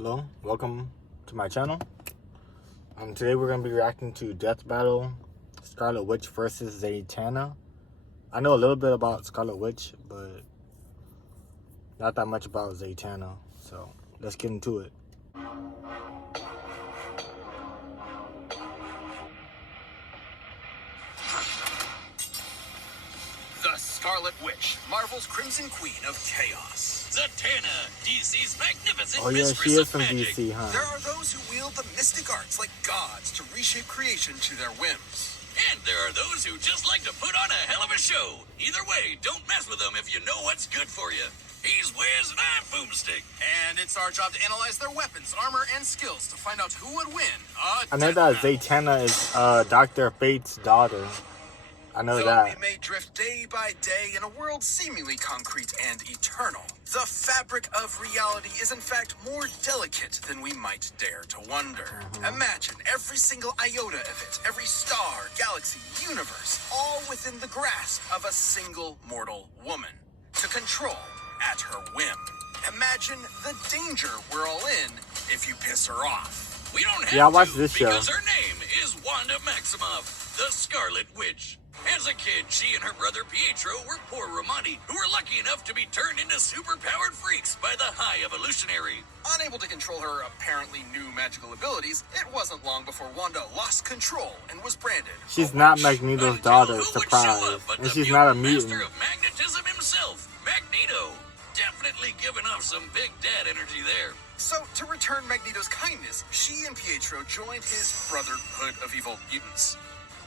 Hello, welcome to my channel. Today we're going to be reacting to Death Battle, Scarlet Witch versus Zatanna. I know a little bit about Scarlet Witch, but not that much about Zatanna. So let's get into it. The Scarlet Witch, Marvel's Crimson Queen of Chaos. Zatanna, DC's magnificent Oh yeah, mistress she is of from magic. DC, huh? There are those who wield the mystic arts like gods to reshape creation to their whims. And there are those who just like to put on a hell of a show. Either way, don't mess with them if you know what's good for you. He's Wiz and I'm Boomstick. And it's our job to analyze their weapons, armor, and skills to find out who would win. I know that Zatanna is Dr. Fate's daughter. I know that. We may drift day by day in a world seemingly concrete and eternal, the fabric of reality is in fact more delicate than we might dare to wonder. Imagine every single iota of it, every star, galaxy, universe, all within the grasp of a single mortal woman, to control at her whim. Imagine the danger we're all in if you piss her off. We don't have Yeah, I watched to this show. because her name is Wanda Maximoff, the Scarlet Witch. As a kid, she and her brother Pietro were poor Romani, who were lucky enough to be turned into super-powered freaks by the High Evolutionary. Unable to control her apparently new magical abilities, it wasn't long before Wanda lost control and was branded. She's a not witch. Magneto's Until daughter, who would show surprise. up but And the she's not a master mutant. of magnetism himself, Magneto. Definitely giving off some big dad energy there. So, to return Magneto's kindness, she and Pietro joined his Brotherhood of Evil Mutants.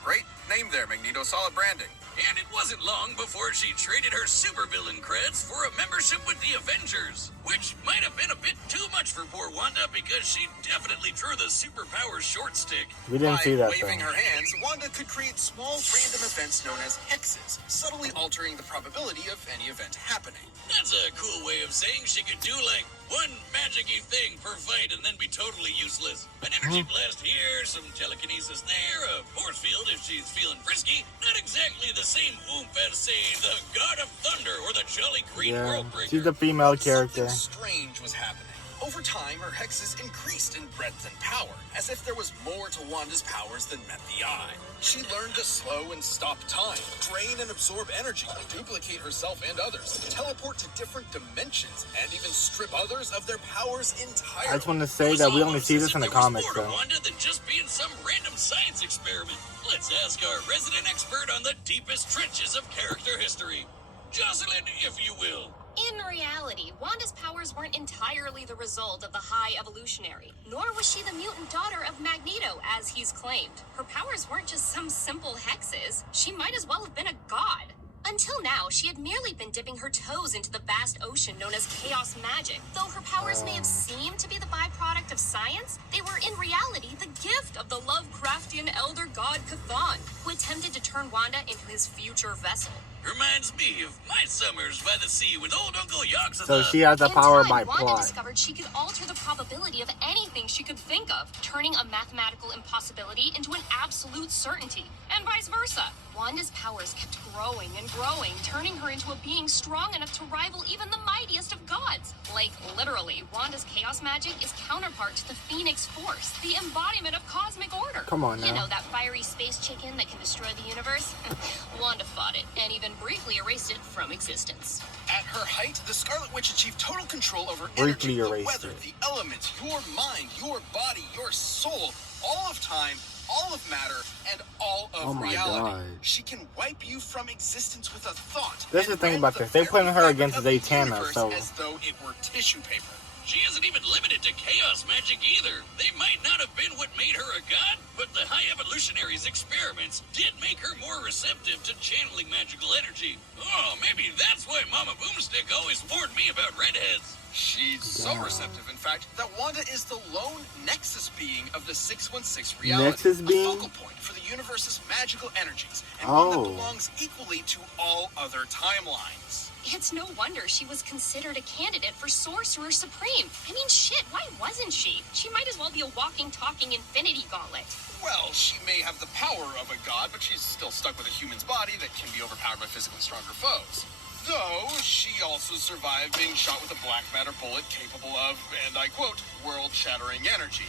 Great name there, Magneto. Solid branding. And it wasn't long before she traded her supervillain creds for a membership with the Avengers, which might have been a bit too much for poor Wanda because she definitely drew the superpower short stick. We didn't see that By waving though. her hands, Wanda could create small random events known as hexes, subtly altering the probability of any event happening. That's a cool way of saying she could do like one magic-y thing per fight and then be totally useless. An energy blast here, some telekinesis there, a force field if she's feeling frisky. Not exactly the same oomph as, say, the God of Thunder or the Jolly Green Yeah, World Breaker. she's a female character. Something strange was happening. Over time, her hexes increased in breadth and power, as if there was more to Wanda's powers than met the eye. She learned to slow and stop time, drain and absorb energy, duplicate herself and others, teleport to different dimensions, and even strip others of their powers entirely. I just want to say that we only see this in the comics There was more though. to Wanda than just being some random science experiment. Let's ask our resident expert on the deepest trenches of character history. Jocelyn, if you will. In reality, Wanda's powers weren't entirely the result of the High Evolutionary, nor was she the mutant daughter of Magneto, as he's claimed. Her powers weren't just some simple hexes. She might as well have been a god. Until now, she had merely been dipping her toes into the vast ocean known as chaos magic. Though her powers may have seemed to be the byproduct of science, they were in reality the gift of the Lovecraftian elder god Cthon, who attempted to turn Wanda into his future vessel. Reminds me of my summers by the sea with old Uncle Yoxatha. So she has the In power time, by Wanda plot. discovered she could alter the probability of anything she could think of, turning a mathematical impossibility into an absolute certainty, and vice versa. Wanda's powers kept growing and growing, turning her into a being strong enough to rival even the mightiest of gods. Like, literally, Wanda's chaos magic is counterpart to the Phoenix Force, the embodiment of cosmic order. Come on You now. know, that fiery space chicken that can destroy the universe? Wanda fought it, and even briefly erased it from existence. At her height, the Scarlet Witch achieved total control over Briefly energy, the erased weather, it. the elements, your mind, your body, your soul, all of time, all of matter, and all of Oh my reality. God. She can wipe you from existence with a thought. That's the and thing rend about the this. They're very putting her fabric against of the Zatanna, universe so as though it were tissue paper. She isn't even limited to chaos magic either. They might not have been what made her a god, but the High Evolutionary's experiments did make her more receptive to channeling magical energy. Oh, maybe that's why Mama Boomstick always warned me about redheads. She's so Damn. receptive, in fact, that Wanda is the lone Nexus being of the 616 reality. Nexus being? A focal point for the universe's magical energies, and one that Oh. belongs equally to all other timelines. It's no wonder she was considered a candidate for Sorcerer Supreme. I mean, shit, why wasn't she? She might as well be a walking, talking Infinity Gauntlet. Well, she may have the power of a god, but she's still stuck with a human's body that can be overpowered by physically stronger foes. Though she also survived being shot with a black matter bullet capable of, and I quote, world-shattering energy.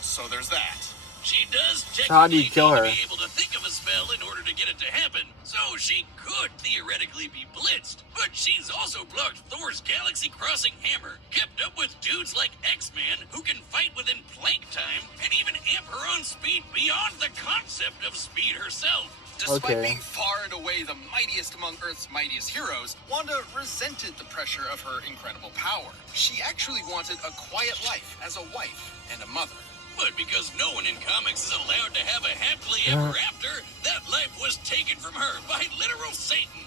So there's that. She does How do you technically kill her? need to be able to think of a spell in order to get it to happen, so she could theoretically be blitzed. But she's also blocked Thor's galaxy-crossing hammer, kept up with dudes like X-Man who can fight within plank time, and even amp her own speed beyond the concept of speed herself. Despite being far and away the mightiest among Earth's mightiest heroes, Wanda resented the pressure of her incredible power. She actually wanted a quiet life as a wife and a mother. But because no one in comics is allowed to have a happily ever after, that life was taken from her by literal Satan.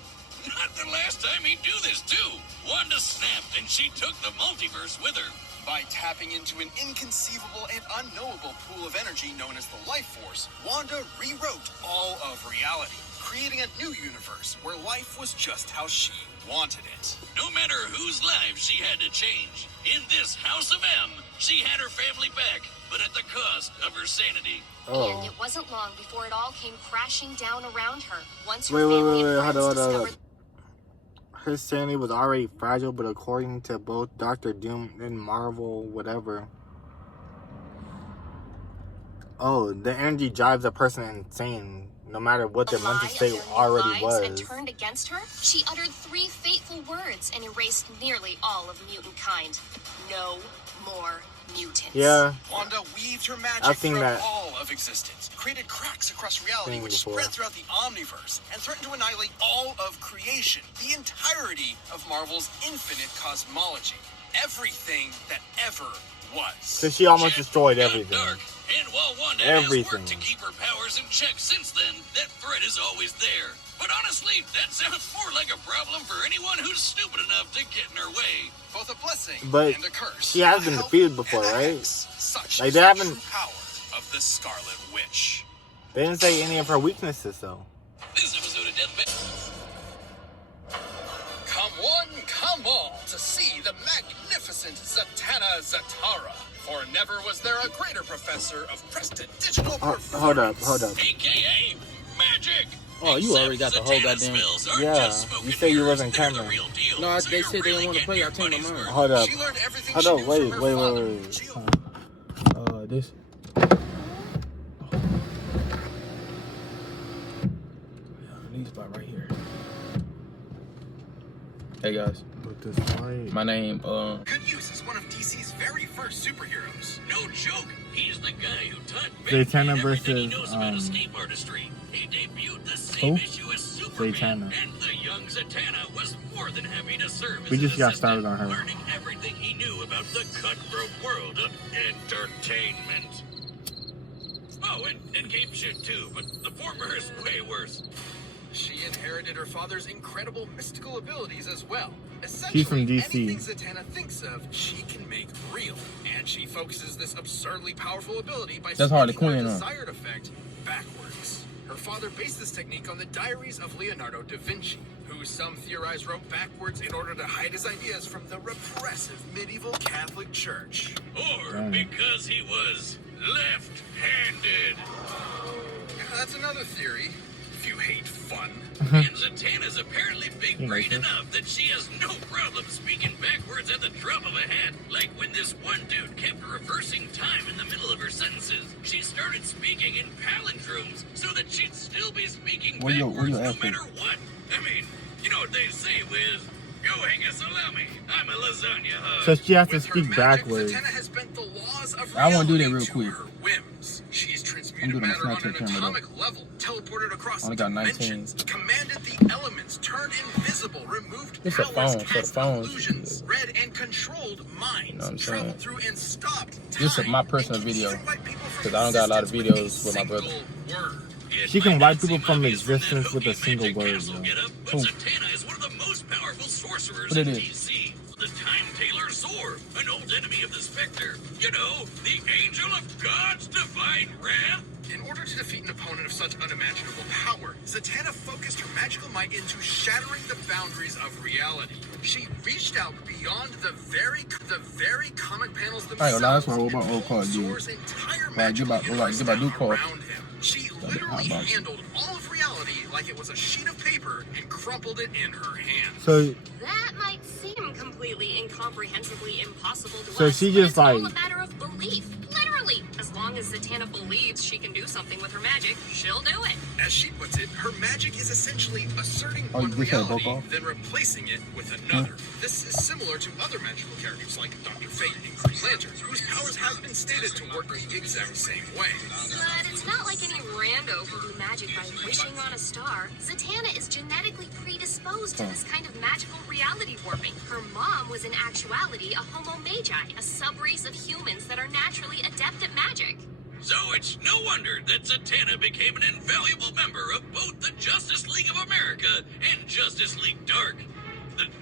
Not the last time he'd do this, too. Wanda snapped, and she took the multiverse with her. By tapping into an inconceivable and unknowable pool of energy known as the Life Force, Wanda rewrote all of reality, creating a new universe where life was just how she wanted it. No matter whose life she had to change, in this House of M, she had her family back, but at the cost of her sanity. And it wasn't long before it all came crashing down around her. Once her Wait, family and hold friends on. discovered Her sanity was already fragile, but according to both Dr. Doom and Marvel, whatever. Oh, the energy drives a person insane, no matter what their mental state already was. And turned against her, she uttered 3 fateful words and erased nearly all of mutant kind. No more mutants. Yeah. Wanda weaved her magic I've seen throughout that all of existence, created cracks across reality thing which before. spread throughout the Omniverse, and threatened to annihilate all of creation, the entirety of Marvel's infinite cosmology. Everything that ever was. So she almost Shit destroyed got everything. Dark, and while Wanda has Everything. worked to keep her powers in check since then, that threat is always there. But honestly, that sounds more like a problem for anyone who's stupid enough to get in her way. Both a blessing But and a curse. she has a been help defeated before, and a right? hex. Such Like, is they the haven't- true power of the Scarlet Witch. They didn't say any of her weaknesses, though. This episode of Death Come one, come all, to see the magnificent Zatanna Zatara. For never was there a greater professor of prestidigital performance. Hold up. AKA magic. Oh, you already got the whole Except goddamn- spells aren't Yeah, just smoke you and said you mirrors, wasn't they're the coming. real deal. No, So they you're said they didn't really want to play. I getting changed my your mind. money's Hold up. She learned everything Hold she up, knew wait. from her father. This. These spot right here. Hey guys, With this fight. my name Could use as one of DC's very first superheroes. No joke. He's the guy who taught Zatanna Batman everything he versus, knows about escape artistry. He debuted the same issue as Superman, Zatanna. and the young Zatanna was more than happy to serve as We an just got assistant, started on her. learning everything he knew about the cutthroat world of entertainment. Oh, and game shit too, but the former is way worse. She inherited her father's incredible mystical abilities as well. Essentially, She's from DC. anything Zatanna thinks of, she can make real. And she focuses this absurdly powerful ability by That's Harley spinning her Quinn, huh? desired effect backwards. Her father based this technique on the diaries of Leonardo da Vinci, who some theorize wrote backwards in order to hide his ideas from the repressive medieval Catholic Church. Or Dang. because he was left-handed. That's another theory, if you hate fun. And Zatanna's apparently big-brained racist. enough that she has no problem speaking backwards at the drop of a hat. Like when this one dude kept reversing time in the middle of her sentences. She started speaking in palindromes so that she'd still be speaking Where you backwards no asking? matter what. I mean, you know what they say, Wiz? Yo, hang a salami. I'm a lasagna hug. So she has to With her speak magic, backwards. Zatanna has bent the laws of I wanna do that reality real to quick. her whims. She's I'm transmuted doing my matter on Snapchat an camera, though. atomic level, teleported across Only got 19. dimensions, commanded the elements, turned invisible, removed It's a powers, phone, so the cast phone's- illusions, read and controlled minds, You know what I'm traveled saying? through and stopped This is time, my personal and can video, even wipe people from 'cause I don't got a lot of existence videos with my brother. single word. It She can might wipe not people seem from obvious that existence with a hokey single magic word, castle though. getup, but Who? Zatanna is one of the most powerful sorcerers What in it is? DC. The Time Tailor Zor, an old enemy of the Spectre. You know, the angel of God's divine wrath. In order to defeat an opponent of such unimaginable power, Zatanna focused her magical might into shattering the boundaries of reality. She reached out beyond the very comic panels gonna lie, that's themselves. what my and old car pulled did. Zor's entire Like, magical get my universe new car. around him. She literally how about- handled all of reality like it was a sheet of paper and crumpled it in her hand. So That might seem completely incomprehensibly impossible to So us, she but just, it's all like- a matter of belief. Literally. As long as Zatanna believes she can do something with her magic, she'll do it. As she puts it, her magic is essentially asserting Oh, you one just had a book reality, off? then replacing it with another. This is similar to other magical characters like Dr. Fate and Green Lantern, whose powers have been stated to work the exact same way. But it's not like any rando can do magic by wishing on a star. Zatanna is genetically predisposed to this kind of magical reality warping. Her mom was in actuality a Homo Magi, a subrace of humans that are naturally adept at magic. So it's no wonder that Zatanna became an invaluable member of both the Justice League of America and Justice League Dark.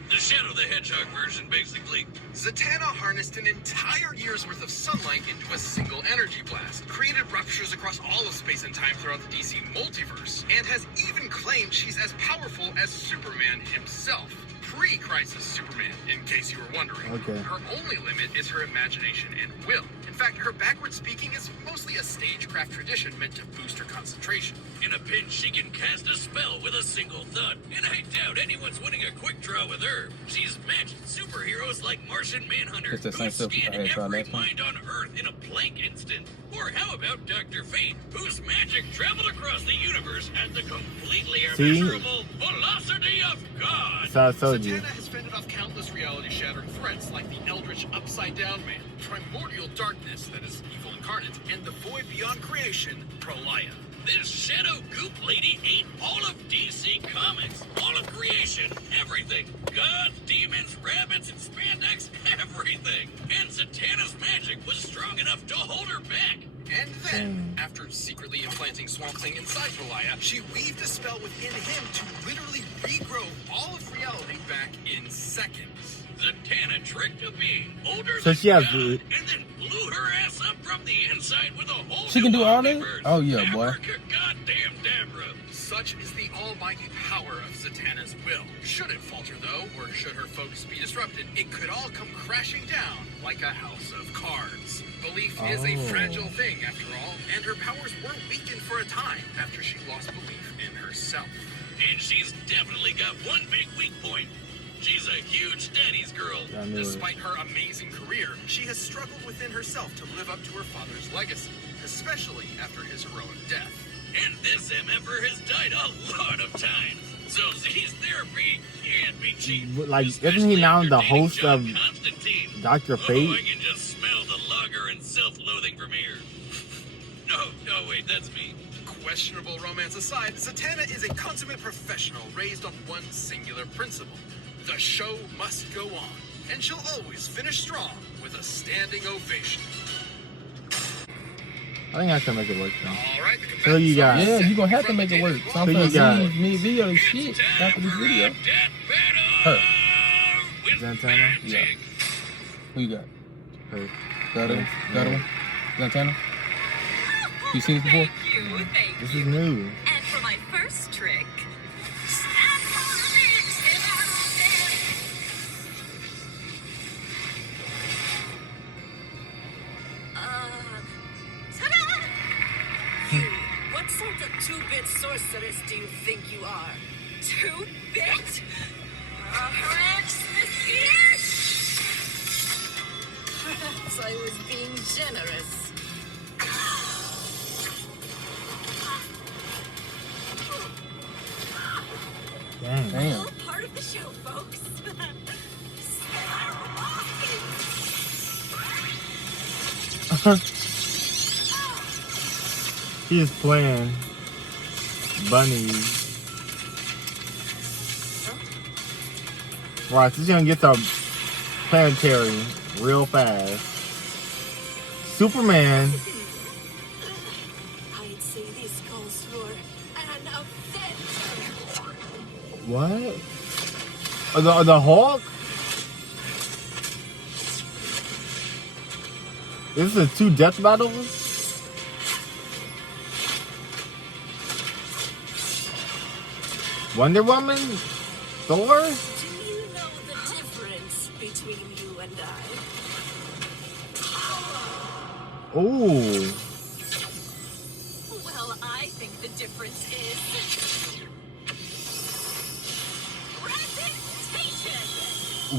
The Shadow the Hedgehog version, basically. Zatanna harnessed an entire year's worth of sunlight into a single energy blast, created ruptures across all of space and time throughout the DC multiverse, and has even claimed she's as powerful as Superman himself. Pre-Crisis Superman, in case you were wondering. Okay. Her only limit is her imagination and will. In fact, her backward speaking is mostly a stagecraft tradition meant to boost her concentration. In a pinch, she can cast a spell with a single thought, and I doubt anyone's winning a quick draw with her. She's matched superheroes like Martian Manhunter, It's the same who stuff scanned I had tried every last time. mind on Earth in a blank instant. Or how about Dr. Fate, whose magic traveled across the universe at the completely See? immeasurable velocity of God? So I told you. Zatanna has fended off countless reality-shattering threats like the Eldritch Upside-Down Man, Primordial Darkness, that is evil incarnate, and the Void Beyond Creation, Prolaya. This shadow goop lady ate all of DC Comics, all of creation, everything. Gods, demons, rabbits, and spandex, everything. And Zatanna's magic was strong enough to hold her back. And then, after secretly implanting Swamp Thing inside Prolaya, she weaved a spell within him to literally regrow all of reality back in seconds. Zatanna tricked a being older So than she has God, the- and then blew her ass up from the inside with a whole She new can do all that? multiverse. Oh, yeah, boy. Goddamn Dabra. Such is the almighty power of Zatanna's will. Should it falter, though, or should her focus be disrupted, it could all come crashing down like a house of cards. Belief is a Oh. fragile thing, after all, and her powers were weakened for a time after she lost belief in herself. And she's definitely got one big weak point. She's a huge daddy's girl. I knew it. Despite her amazing career, she has struggled within herself to live up to her father's legacy, especially after his heroic death. And this MFer has died a lot of times. So Z's therapy can't be cheap. Like, isn't he Especially now after the dating host John of Constantine. Dr. Oh, Fate? I can just smell the lager and self-loathing from here. No, wait, that's me. Questionable romance aside, Zatanna is a consummate professional raised on one singular principle. The show must go on, and she'll always finish strong with a standing ovation. I think I can make it work now. All right, the So you got- Yeah, you gonna have to make it work. So I'm Who gonna you got? leave me video and shit It's time after this for video. a death battle Her. with Zatanna? Yeah. magic. Who you got? Her. Got one? Got one? Zatanna? You seen this before? Thank you, thank This you. is new. And for my first trick, ta-da! You, what sort of two-bit sorceress do you think you are? Two-bit? Perhaps this is? Perhaps I was being generous. Dang. Damn. All part of the show, folks. He's playing bunnies. Right, she's gonna get the planetary real fast. Superman. I'd say this calls for an adventure. What? The Hulk? This is 2 death battles? Wonder Woman? Thor? Do you know the difference between you and I? Ooh. Well, I think the difference is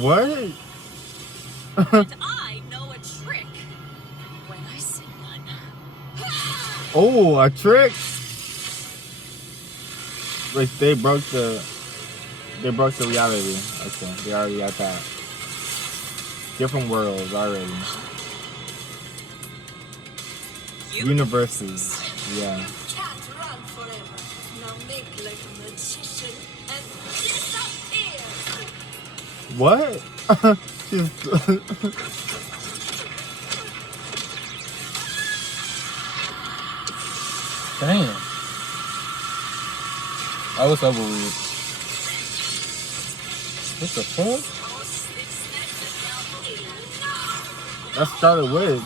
What? And I know a trick when I see one. Oh, a trick? Wait, they broke the reality. Okay, they already got that. Different worlds already. Universes. Yeah. Can't run forever. Now make like a magician and disappear. What? She's Damn. Oh, it's over with. What the fuck? that's Scarlet Witch.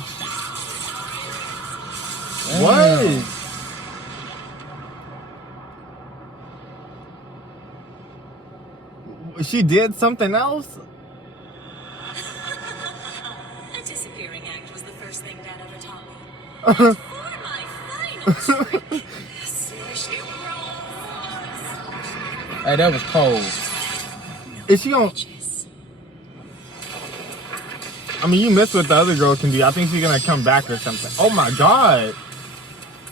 Damn. What? She did something else? A disappearing act was the first thing Dad ever taught me. And for my final trick, swish it rolls. Hey, that was cold. Is she gonna... I mean, you missed what the other girl can do. I think she's gonna come back or something. Oh my god.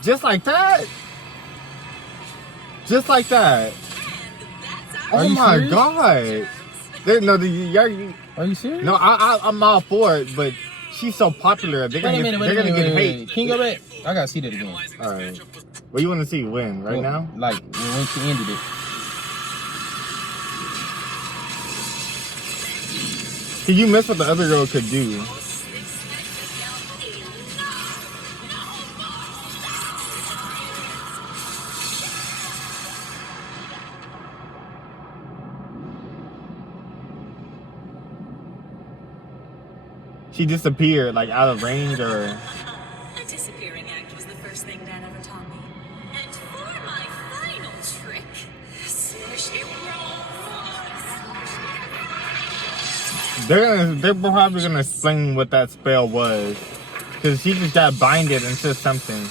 Just like that? Just like that. Are Oh you my serious? god. Are you serious? No, I'm all for it, but she's so popular. They're gonna get hate. Can you go back? I gotta see that again. Alright. What you want to see? Win right now? Like when she ended it. Did you miss what the other girl could do? She disappeared, like out of range, or... A disappearing act was the first thing Dad ever taught me. And for my final trick, swish it rolls. They're probably gonna explain what that spell was, because she just got binded and said something,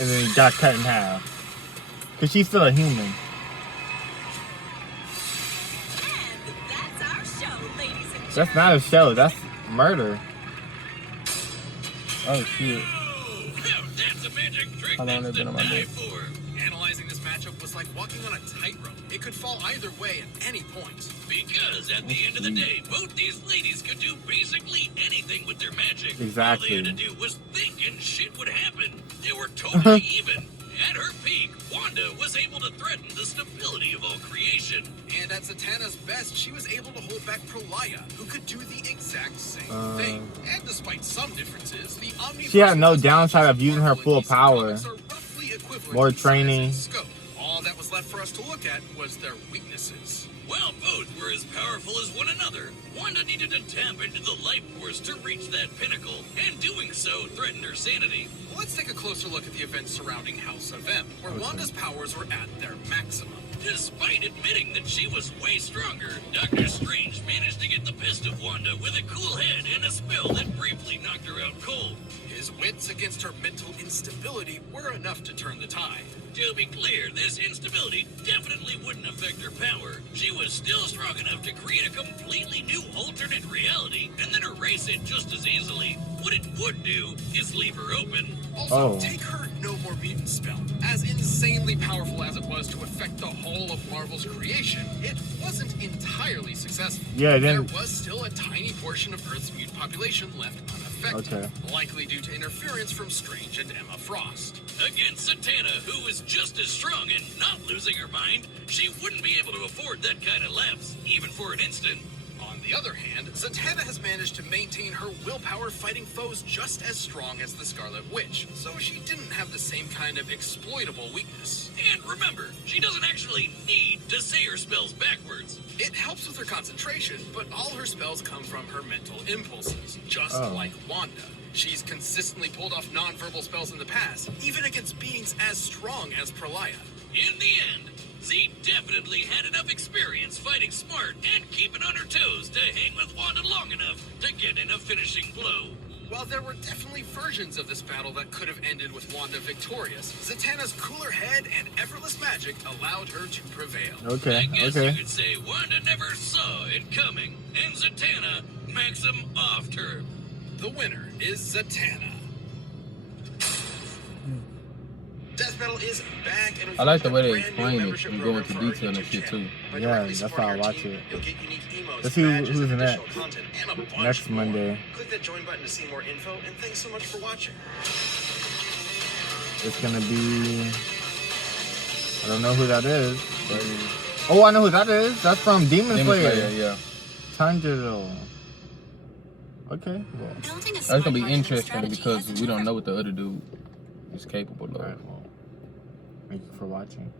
and then got cut in half. Because she's still a human. And that's our show, ladies and That's not a show. That's murder. Oh shit. Now that's a magic trick How long that's they to been on my die list? for. Analyzing this matchup was like walking on a tightrope. It could fall either way at any point. Because at the end of the day, both these ladies could do basically anything with their magic. Exactly. All they had to do was think and shit would happen. They were totally even. At her peak, Wanda was able to threaten the stability of all creation. And at Zatanna's best, she was able to hold back Prolaya, who could do the exact same thing. And despite some differences, the She had no downside of using her full power. More More training. Scope. All that was left for us to look at was their weaknesses. While both were as powerful as one another, Wanda needed to tap into the life force to reach that pinnacle, and doing so threatened her sanity. Let's take a closer look at the events surrounding House of M, where Wanda's powers were at their maximum. Despite admitting that she was way stronger, Doctor Strange managed to get the best of Wanda with a cool head and a spell that briefly knocked her out cold. His wits against her mental instability were enough to turn the tide. To be clear, this instability definitely wouldn't affect her power. She was still strong enough to create a completely new alternate reality and then erase it just as easily. What it would do is leave her open. Also, take her No More Mutant spell. As insanely powerful as it was to affect the whole of Marvel's creation, it wasn't entirely successful. Yeah, There then... was still a tiny portion of Earth's mutant population left unaffected, likely due to interference from Strange and Emma Frost. Against Zatanna, who is just as strong and not losing her mind, she wouldn't be able to afford that kind of lapse, even for an instant. On the other hand, Zatanna has managed to maintain her willpower fighting foes just as strong as the Scarlet Witch, so she didn't have the same kind of exploitable weakness. And remember, she doesn't actually need to say her spells backwards. It helps with her concentration, but all her spells come from her mental impulses, just like Wanda. She's consistently pulled off non-verbal spells in the past, even against beings as strong as Prolaya. In the end, Z definitely had enough experience fighting smart and keeping on her toes to hang with Wanda long enough to get in a finishing blow. While there were definitely versions of this battle that could have ended with Wanda victorious, Zatanna's cooler head and effortless magic allowed her to prevail. Okay, I guess okay. you could say Wanda never saw it coming, and Zatanna makes him offed her. The winner is Zatanna. Death Battle is back, and I like the way they brand new explain it membership and go program into for our detail and YouTube shit channel. too. By Yeah, directly that's supporting why I our watch team, it. you'll get unique emotes, Let's see badges, who's and next. additional content, and a bunch Next more. Monday. Click that join button to see more info, and thanks so much for watching. It's gonna be. I don't know who that is. But... Oh, I know who that is. That's from Demon Slayer. Yeah. Tanjiro. Okay. Well. That's gonna be interesting because we don't know what the other dude is capable of. Alright, well. Thank you for watching.